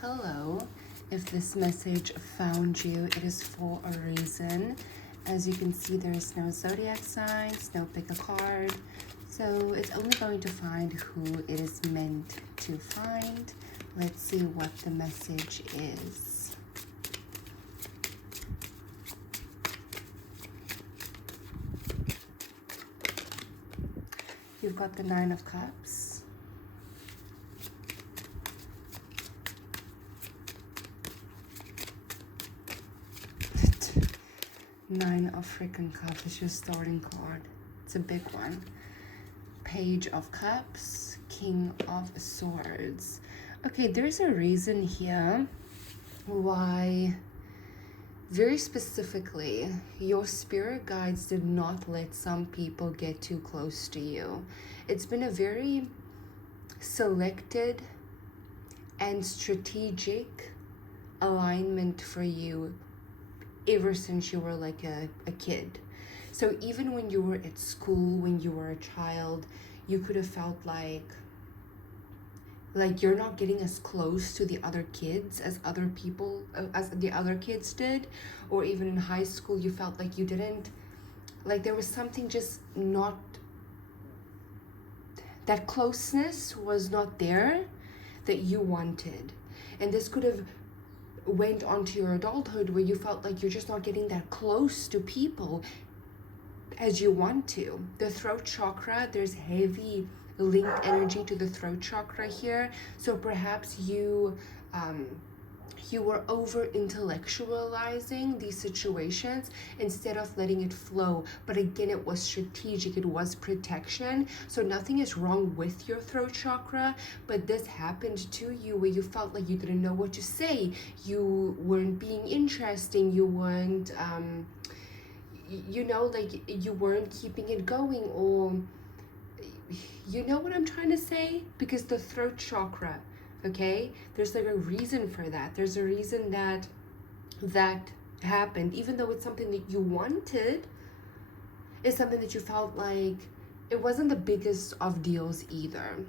hello. If this message found you, it is for a reason. As you can see, there is no zodiac signs, no pick a card. So it's only going to find who it is meant to find. Let's see what the message is. You've got the Nine of Cups. Nine of freaking Cups is your starting card. It's a big one. Page of Cups, King of Swords. Okay, there's a reason here why, very specifically, your spirit guides did not let some people get too close to you. It's been a very selected and strategic alignment for you ever since you were like a kid. So even when you were at school, when you were a child, you could have felt like you're not getting as close to the other kids as other people, as the other kids did. Or even in high school, you felt like you didn't, like there was something just not, that closeness was not there that you wanted. And this could have went on to your adulthood where you felt like you're just not getting that close to people as you want to. The throat chakra, there's heavy linked energy to the throat chakra here. So perhaps you were over intellectualizing these situations instead of letting it flow. But again, it was strategic, it was protection. So nothing is wrong with your throat chakra, but this happened to you where you felt like you didn't know what to say, you weren't being interesting, you weren't like you weren't keeping it going, or you know what I'm trying to say? Because the throat chakra, okay, there's like a reason for that. There's a reason that happened, even though it's something that you wanted. It's something that you felt like it wasn't the biggest of deals either.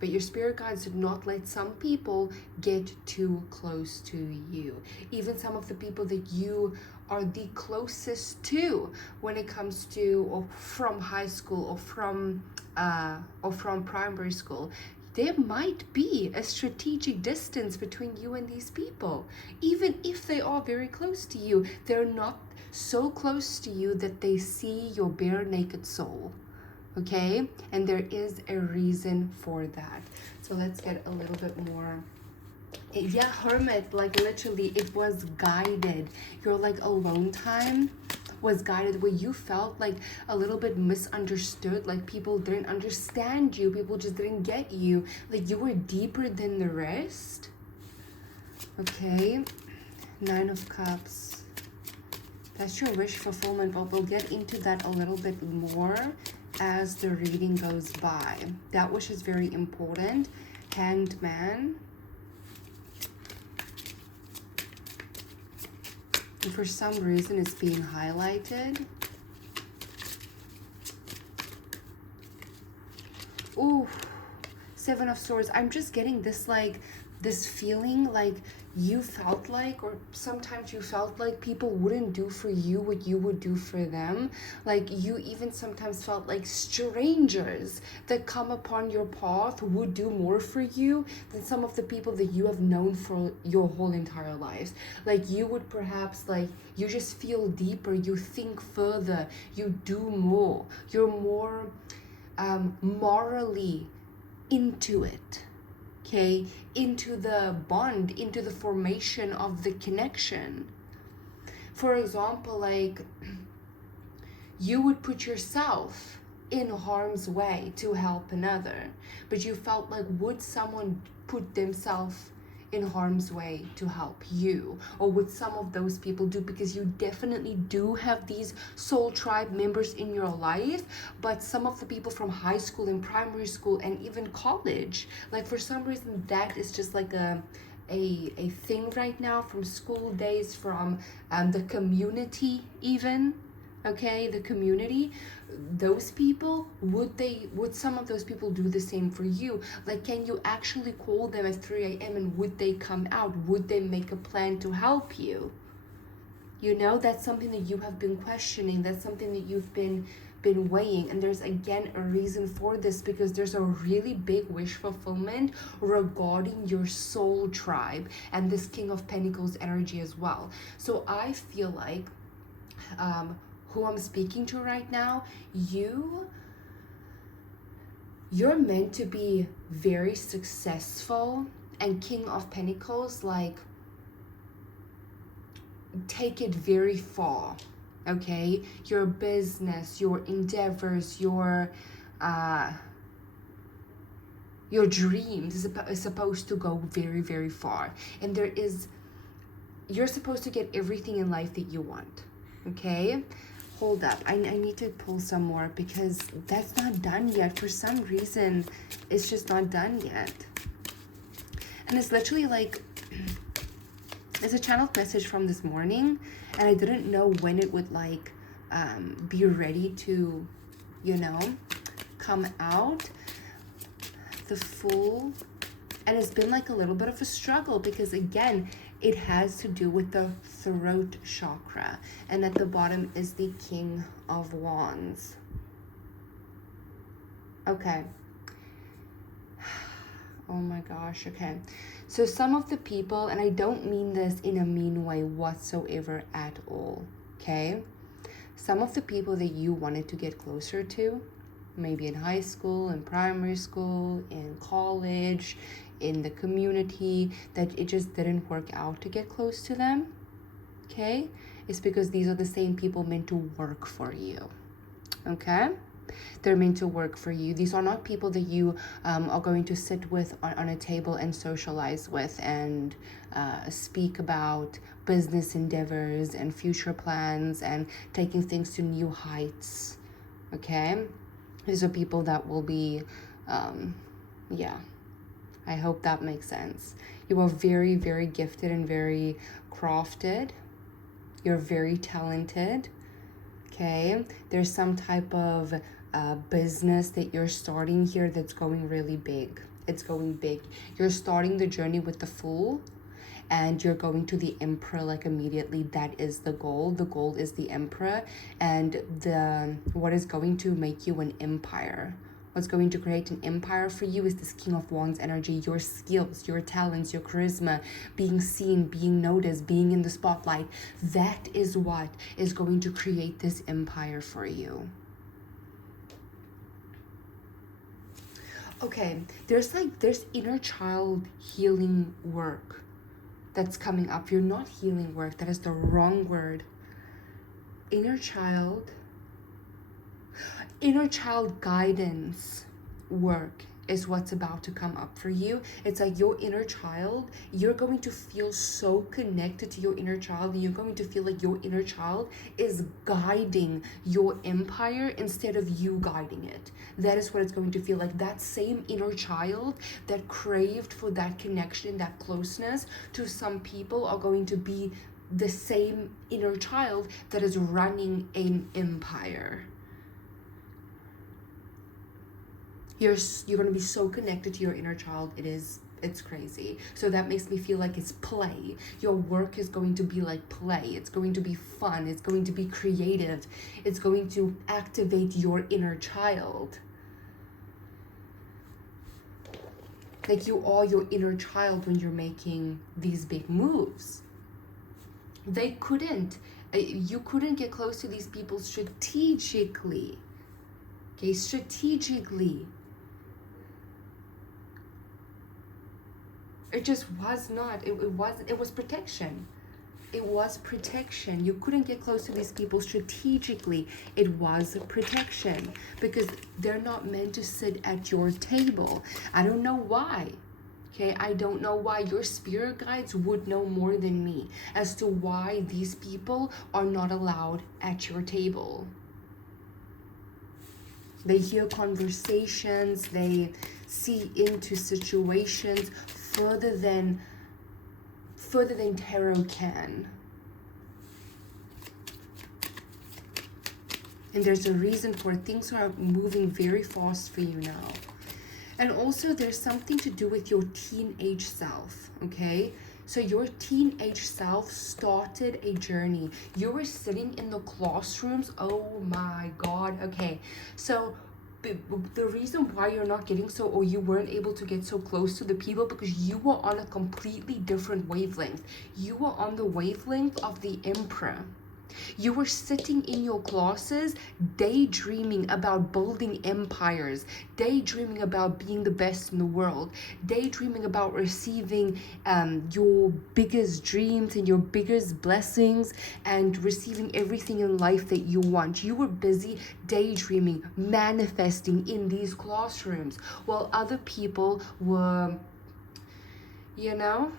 But your spirit guides did not let some people get too close to you. Even some of the people that you are the closest to when it comes to, or from high school, or from primary school, there might be a strategic distance between you and these people. Even if they are very close to you, they're not so close to you that they see your bare naked soul. Okay, and there is a reason for that. So let's get a little bit more. Yeah, Hermit, like literally it was guided. Your like alone time was guided, where you felt like a little bit misunderstood, like people didn't understand you, people just didn't get you, like you were deeper than the rest. Okay, Nine of Cups. That's your wish fulfillment, but we'll get into that a little bit more as the reading goes by. That wish is very important. Hanged Man. And for some reason it's being highlighted. Ooh, Seven of Swords. I'm just getting this like this feeling like you felt like, or sometimes you felt like people wouldn't do for you what you would do for them. Like you even sometimes felt like strangers that come upon your path would do more for you than some of the people that you have known for your whole entire lives. Like you would perhaps, like, you just feel deeper, you think further, you do more, you're more morally into it. Okay, into the bond, into the formation of the connection. For example, like you would put yourself in harm's way to help another, but you felt like, would someone put themselves in harm's way to help you? Or would some of those people do? Because you definitely do have these soul tribe members in your life, but some of the people from high school and primary school and even college, like for some reason that is just like a thing right now, from school days, from the community even, okay, the community, those people, would some of those people do the same for you? Like, can you actually call them at 3 a.m. and would they come out? Would they make a plan to help you? You know, that's something that you have been questioning. That's something that you've been weighing. And there's again a reason for this, because there's a really big wish fulfillment regarding your soul tribe and this King of Pentacles energy as well. So I feel like who I'm speaking to right now, you're meant to be very successful. And King of Pentacles, like, take it very far, okay? Your business, your endeavors, your dreams is supposed to go very, very far. And you're supposed to get everything in life that you want, okay? Hold up, I need to pull some more, because that's not done yet. For some reason, it's just not done yet. And it's literally like, it's a channeled message from this morning, and I didn't know when it would like be ready to, you know, come out. The Fool. And it's been like a little bit of a struggle, because again, it has to do with the throat chakra. And at the bottom is the King of Wands. Okay. Oh my gosh, okay. So some of the people, and I don't mean this in a mean way whatsoever at all, okay? Some of the people that you wanted to get closer to, maybe in high school, in primary school, in college, in the community, that it just didn't work out to get close to them, okay? It's because these are the same people meant to work for you, okay? They're meant to work for you. These are not people that you are going to sit with on a table and socialize with and speak about business endeavors and future plans and taking things to new heights, okay? These are people that will be, yeah, I hope that makes sense. You are very, very gifted and very crafted. You're very talented, okay? There's some type of business that you're starting here that's going really big. It's going big. You're starting the journey with the Fool, and you're going to the Emperor like immediately. That is the goal. The goal is the Emperor, and what is going to make you an empire. What's going to create an empire for you is this King of Wands energy, your skills, your talents, your charisma, being seen, being noticed, being in the spotlight. That is what is going to create this empire for you. Okay, there's inner child healing work that's coming up. You're not healing work. That is the wrong word. Inner child guidance work is what's about to come up for you. It's like your inner child, you're going to feel so connected to your inner child, and you're going to feel like your inner child is guiding your empire instead of you guiding it. That is what it's going to feel like. That same inner child that craved for that connection, that closeness to some people, are going to be the same inner child that is running an empire. You're going to be so connected to your inner child. It's crazy. So that makes me feel like it's play. Your work is going to be like play. It's going to be fun. It's going to be creative. It's going to activate your inner child. Like, you are your inner child when you're making these big moves. You couldn't get close to these people strategically. Okay, strategically. It just was not. It was protection. It was protection. You couldn't get close to these people strategically. It was protection, because they're not meant to sit at your table. I don't know why. Okay, I don't know why. Your spirit guides would know more than me as to why these people are not allowed at your table. They hear conversations, they see into situations further than tarot can. And there's a reason for it. Things are moving very fast for you now. And also there's something to do with your teenage self, okay? So your teenage self started a journey. You were sitting in the classrooms. Oh my God. Okay. So the reason why you're not getting so, or you weren't able to get so close to the people, because you were on a completely different wavelength. You were on the wavelength of the emperor. You were sitting in your classes daydreaming about building empires, daydreaming about being the best in the world, daydreaming about receiving your biggest dreams and your biggest blessings and receiving everything in life that you want. You were busy daydreaming, manifesting in these classrooms, while other people were, you know,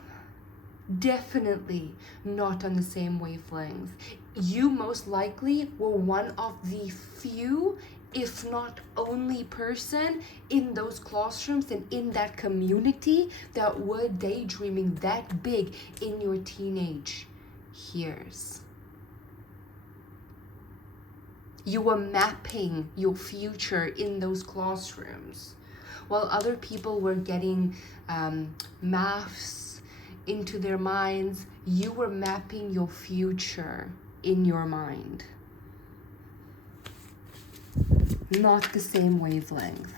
definitely not on the same wavelength. You most likely were one of the few, if not only person in those classrooms and in that community that were daydreaming that big in your teenage years. You were mapping your future in those classrooms, while other people were getting maths into their minds. You were mapping your future in your mind. Not the same wavelength.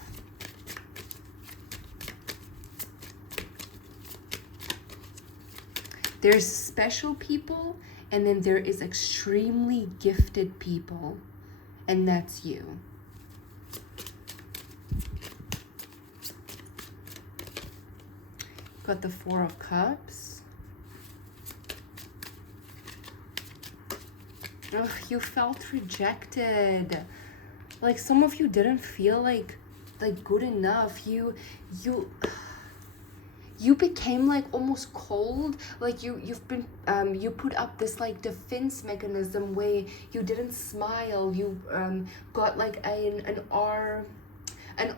There's special people, and then there is extremely gifted people, and that's you. Got the Four of Cups. Ugh, you felt rejected. Like some of you didn't feel like good enough. You became like almost cold. Like you've been you put up this like defense mechanism where you didn't smile. You got like an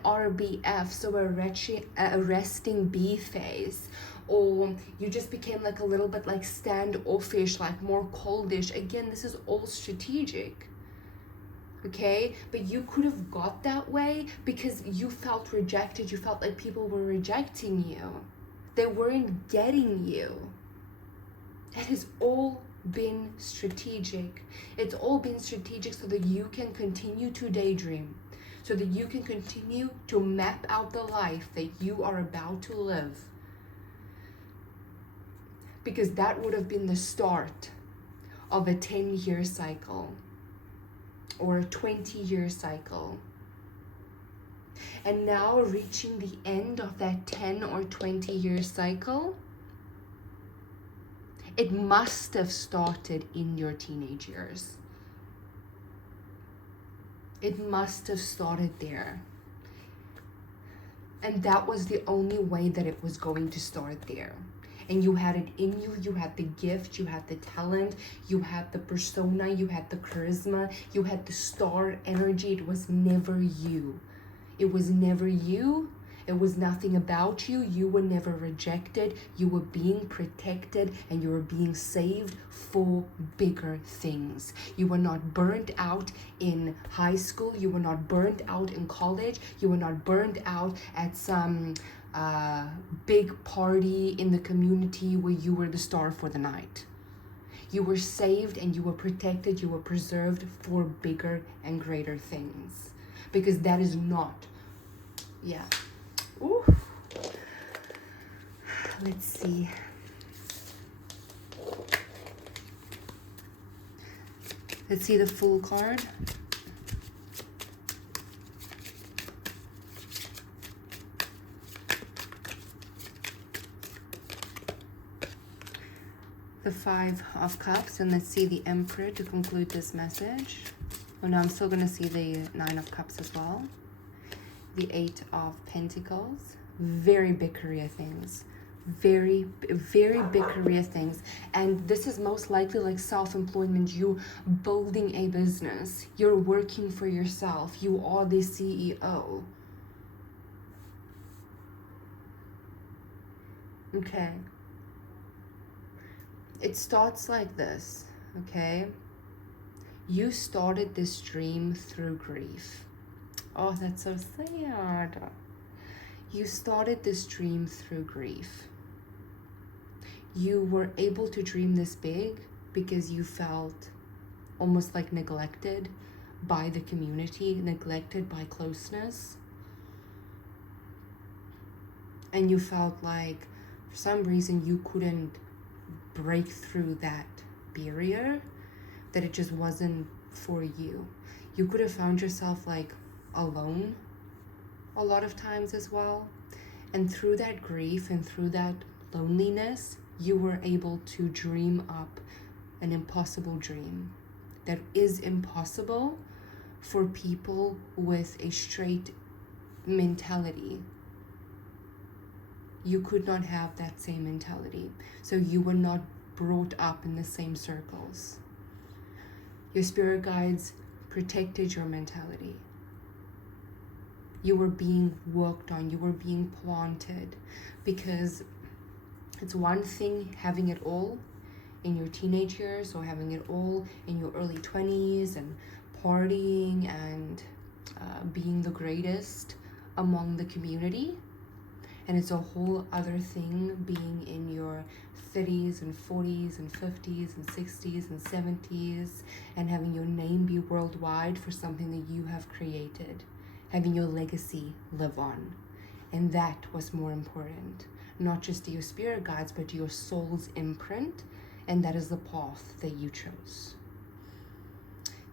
RBF, so a resting bee face, or you just became like a little bit like standoffish, like more coldish. Again, this is all strategic, okay? But you could have got that way because you felt rejected. You felt like people were rejecting you. They weren't getting you. It has all been strategic. It's all been strategic so that you can continue to daydream, so that you can continue to map out the life that you are about to live. Because that would have been the start of a 10-year cycle or a 20-year cycle. And now reaching the end of that 10 or 20-year cycle, it must have started in your teenage years. It must have started there. And that was the only way that it was going to start there. And you had it in you. You had the gift, you had the talent, you had the persona, you had the charisma, you had the star energy. It was never you. It was never you. It was nothing about you. You were never rejected. You were being protected and you were being saved for bigger things. You were not burnt out in high school. You were not burnt out in college. You were not burnt out at some big party in the community where you were the star for the night. You were saved and you were protected. You were preserved for bigger and greater things. Because that is not, yeah. Ooh. Let's see. Let's see the Fool card. The Five of Cups, and let's see the Emperor to conclude this message. Oh no, I'm still gonna see the Nine of Cups as well. The Eight of Pentacles. Very big career things. Very big career things. And this is most likely like self-employment. You building a business. You're working for yourself. You are the CEO. Okay. It starts like this, okay? You started this dream through grief. Oh, that's so sad. You started this dream through grief. You were able to dream this big because you felt almost like neglected by the community, neglected by closeness. And you felt like for some reason you couldn't break through that barrier, that it just wasn't for you. You could have found yourself like alone a lot of times as well. And through that grief and through that loneliness, you were able to dream up an impossible dream that is impossible for people with a straight mentality. You could not have that same mentality. So you were not brought up in the same circles. Your spirit guides protected your mentality. You were being worked on, you were being planted, because it's one thing having it all in your teenage years or having it all in your early 20s and partying and being the greatest among the community. And it's a whole other thing being in your 30s and 40s and 50s and 60s and 70s and having your name be worldwide for something that you have created, having your legacy live on. And that was more important, not just to your spirit guides, but to your soul's imprint. And that is the path that you chose.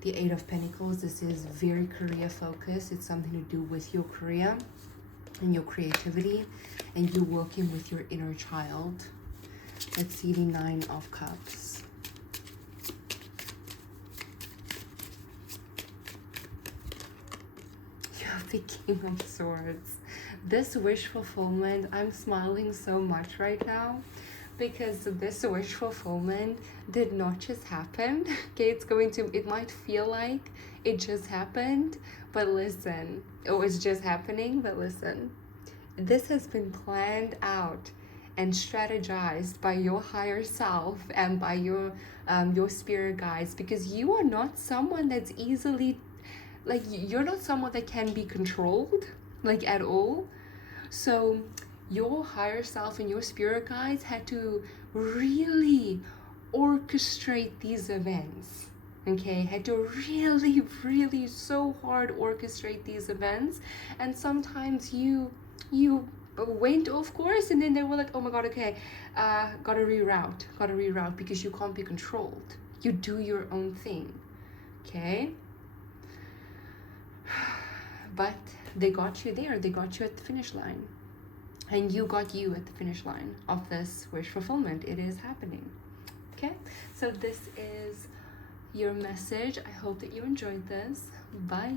The Eight of Pentacles, this is very career focused. It's something to do with your career and your creativity and you working with your inner child. Let's see the Nine of Cups. You have the King of Swords. This wish fulfillment, I'm smiling so much right now because this wish fulfillment did not just happen. Okay, it might feel like it just happened, but listen, it was just happening, but listen, this has been planned out and strategized by your higher self and by your spirit guides, because you are not someone that's easily, like, you're not someone that can be controlled, like, at all. So your higher self and your spirit guides had to really orchestrate these events. Okay, had to really, really so hard orchestrate these events. And sometimes you went off course and then they were like, oh my god, okay, gotta reroute because you can't be controlled. You do your own thing. Okay, but they got you there. They got you at the finish line. And you got you at the finish line of this wish fulfillment. It is happening. Okay, so this is your message. I hope that you enjoyed this. Bye.